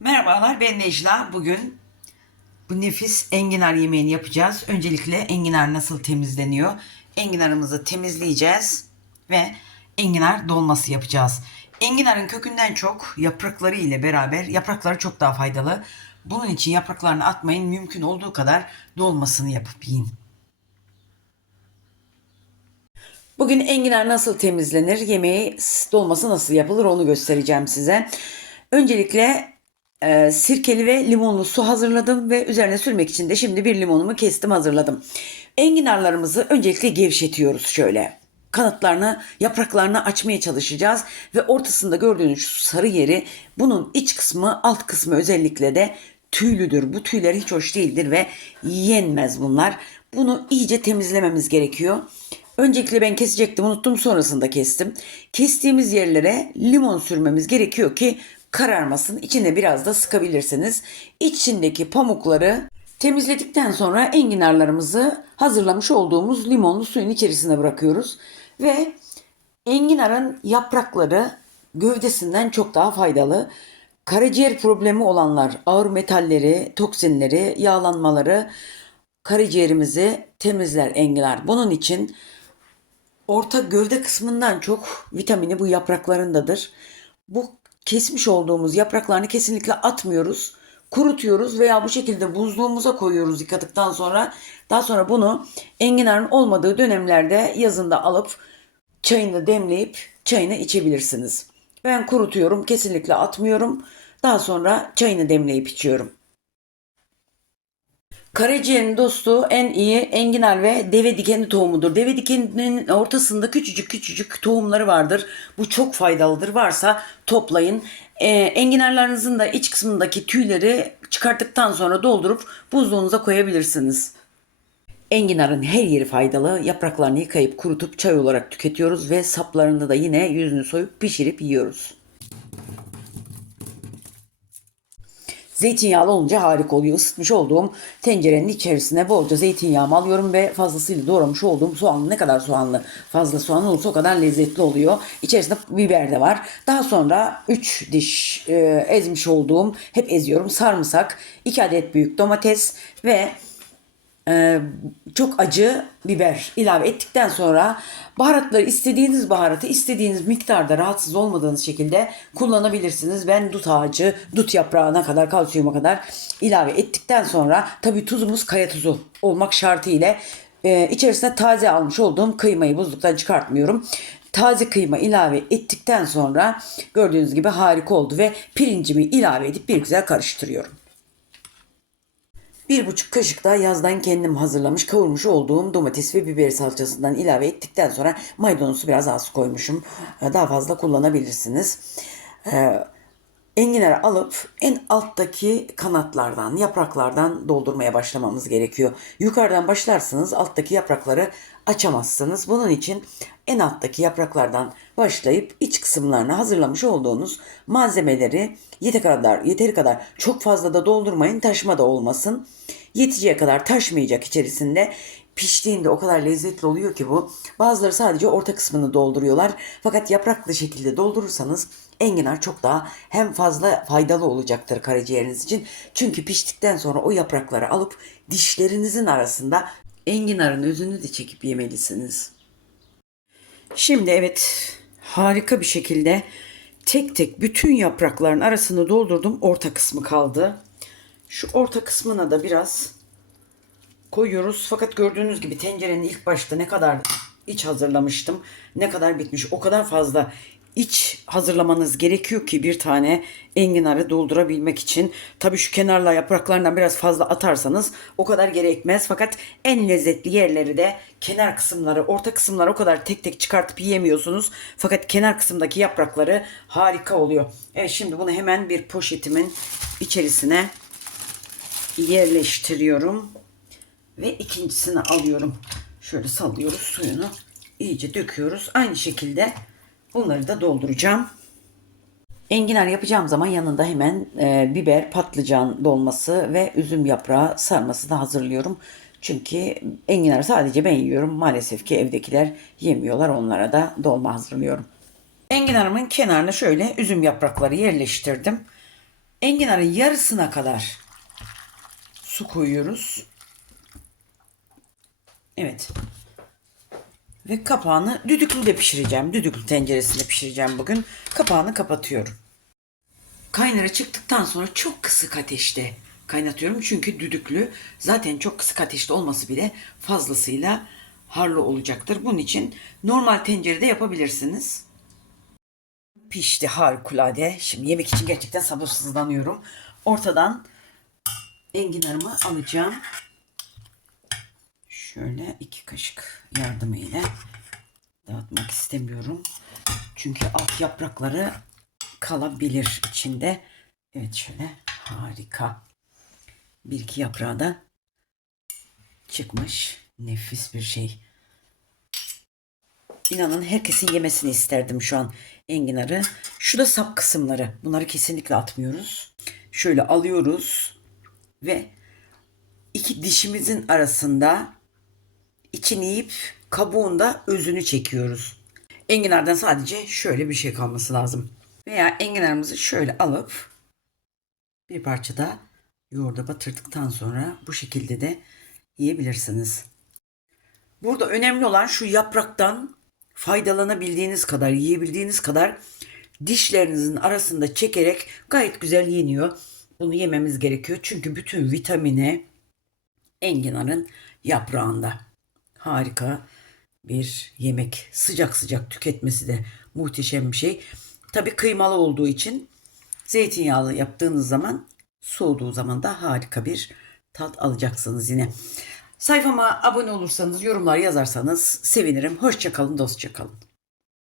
Merhabalar ben Necla. Bugün bu nefis enginar yemeğini yapacağız. Öncelikle enginar nasıl temizleniyor? Enginarımızı temizleyeceğiz ve enginar dolması yapacağız. Enginarın kökünden çok yaprakları ile beraber yaprakları çok daha faydalı. Bunun için yapraklarını atmayın. Mümkün olduğu kadar dolmasını yapıp yiyin. Bugün enginar nasıl temizlenir, yemeği dolması nasıl yapılır onu göstereceğim size. Öncelikle e, sirkeli ve limonlu su hazırladım ve üzerine sürmek için de şimdi bir limonumu kestim hazırladım. Enginarlarımızı öncelikle gevşetiyoruz şöyle. Kanatlarını, yapraklarını açmaya çalışacağız ve ortasında gördüğünüz şu sarı yeri bunun iç kısmı, alt kısmı özellikle de tüylüdür. Bu tüyler hiç hoş değildir ve yenmez bunlar. Bunu iyice temizlememiz gerekiyor. Öncelikle ben kesecektim unuttum sonrasında kestim. Kestiğimiz yerlere limon sürmemiz gerekiyor ki kararmasın. İçine biraz da sıkabilirsiniz. İçindeki pamukları temizledikten sonra enginarlarımızı hazırlamış olduğumuz limonlu suyun içerisine bırakıyoruz. Ve enginarın yaprakları gövdesinden çok daha faydalı. Karaciğer problemi olanlar ağır metalleri, toksinleri, yağlanmaları karaciğerimizi temizler enginar. Bunun için orta gövde kısmından çok vitamini bu yapraklarındadır. Bu kesmiş olduğumuz yapraklarını kesinlikle atmıyoruz. Kurutuyoruz veya bu şekilde buzluğumuza koyuyoruz yıkadıktan sonra. Daha sonra bunu enginarın olmadığı dönemlerde yazında alıp çayını demleyip çayını içebilirsiniz. Ben kurutuyorum, kesinlikle atmıyorum. Daha sonra çayını demleyip içiyorum. Karaciğerin dostu en iyi enginar ve deve dikeni tohumudur. Deve dikeninin ortasında küçücük küçücük tohumları vardır. Bu çok faydalıdır. Varsa toplayın. Ee, enginarlarınızın da iç kısmındaki tüyleri çıkarttıktan sonra doldurup buzluğunuza koyabilirsiniz. Enginarın her yeri faydalı. Yapraklarını yıkayıp kurutup çay olarak tüketiyoruz ve saplarını da yine yüzünü soyup pişirip yiyoruz. Zeytinyağlı olunca harika oluyor. Isıtmış olduğum tencerenin içerisine bolca zeytinyağımı alıyorum ve fazlasıyla doğramış olduğum soğanlı ne kadar soğanlı fazla soğan olursa o kadar lezzetli oluyor. İçerisinde biber de var. Daha sonra 3 diş e, ezmiş olduğum hep eziyorum sarımsak, 2 adet büyük domates ve ee, çok acı biber ilave ettikten sonra baharatları istediğiniz baharatı istediğiniz miktarda rahatsız olmadığınız şekilde kullanabilirsiniz. Ben dut ağacı, dut yaprağına kadar, kalsiyuma kadar ilave ettikten sonra tabii tuzumuz kaya tuzu olmak şartı ile içerisine taze almış olduğum kıymayı buzluktan çıkartmıyorum. Taze kıyma ilave ettikten sonra gördüğünüz gibi harika oldu ve pirincimi ilave edip bir güzel karıştırıyorum. Bir buçuk kaşık da yazdan kendim hazırlamış kavurmuş olduğum domates ve biber salçasından ilave ettikten sonra maydanozu biraz az koymuşum. Ee, Daha fazla kullanabilirsiniz. Ee, alıp en alttaki kanatlardan, yapraklardan doldurmaya başlamamız gerekiyor. Yukarıdan başlarsınız alttaki yaprakları açamazsınız. Bunun için en alttaki yapraklardan başlayıp iç kısımlarını hazırlamış olduğunuz malzemeleri yeteri kadar, yeteri kadar çok fazla da doldurmayın taşma da olmasın. Yeteceği kadar taşmayacak içerisinde piştiğinde o kadar lezzetli oluyor ki bu. Bazıları sadece orta kısmını dolduruyorlar. Fakat yapraklı şekilde doldurursanız enginar çok daha hem fazla faydalı olacaktır karaciğeriniz için. Çünkü piştikten sonra o yaprakları alıp dişlerinizin arasında enginarın özünü de çekip yemelisiniz. Şimdi evet harika bir şekilde tek tek bütün yaprakların arasını doldurdum. Orta kısmı kaldı. Şu orta kısmına da biraz koyuyoruz. Fakat gördüğünüz gibi tencerenin ilk başta ne kadar iç hazırlamıştım. Ne kadar bitmiş. O kadar fazla iç hazırlamanız gerekiyor ki bir tane enginarı doldurabilmek için. Tabii şu kenarla yapraklarından biraz fazla atarsanız o kadar gerekmez. Fakat en lezzetli yerleri de kenar kısımları, orta kısımları o kadar tek tek çıkartıp yiyemiyorsunuz. Fakat kenar kısımdaki yaprakları harika oluyor. Evet şimdi bunu hemen bir poşetimin içerisine yerleştiriyorum. Ve ikincisini alıyorum. Şöyle salıyoruz suyunu. iyice döküyoruz. Aynı şekilde bunları da dolduracağım. Enginar yapacağım zaman yanında hemen e, biber, patlıcan dolması ve üzüm yaprağı sarması da hazırlıyorum. Çünkü enginar sadece ben yiyorum. Maalesef ki evdekiler yemiyorlar. Onlara da dolma hazırlıyorum. Enginarımın kenarına şöyle üzüm yaprakları yerleştirdim. Enginarın yarısına kadar su koyuyoruz. Evet. Ve kapağını düdüklüde pişireceğim. Düdüklü tenceresinde pişireceğim bugün. Kapağını kapatıyorum. Kaynara çıktıktan sonra çok kısık ateşte kaynatıyorum. Çünkü düdüklü zaten çok kısık ateşte olması bile fazlasıyla harlı olacaktır. Bunun için normal tencerede yapabilirsiniz. Pişti harikulade. Şimdi yemek için gerçekten sabırsızlanıyorum. Ortadan enginarımı alacağım. Şöyle iki kaşık yardımıyla dağıtmak istemiyorum. Çünkü alt yaprakları kalabilir içinde. Evet şöyle harika. Bir iki yaprağı da çıkmış. Nefis bir şey. İnanın herkesin yemesini isterdim şu an enginarı. Şu da sap kısımları. Bunları kesinlikle atmıyoruz. Şöyle alıyoruz ve iki dişimizin arasında içini yiyip kabuğunda özünü çekiyoruz. Enginardan sadece şöyle bir şey kalması lazım. Veya enginarımızı şöyle alıp bir parça da yoğurda batırdıktan sonra bu şekilde de yiyebilirsiniz. Burada önemli olan şu yapraktan faydalanabildiğiniz kadar, yiyebildiğiniz kadar dişlerinizin arasında çekerek gayet güzel yeniyor. Bunu yememiz gerekiyor. Çünkü bütün vitamini enginarın yaprağında. Harika bir yemek. Sıcak sıcak tüketmesi de muhteşem bir şey. Tabii kıymalı olduğu için zeytinyağlı yaptığınız zaman soğuduğu zaman da harika bir tat alacaksınız yine. Sayfama abone olursanız, yorumlar yazarsanız sevinirim. Hoşçakalın, dostça kalın.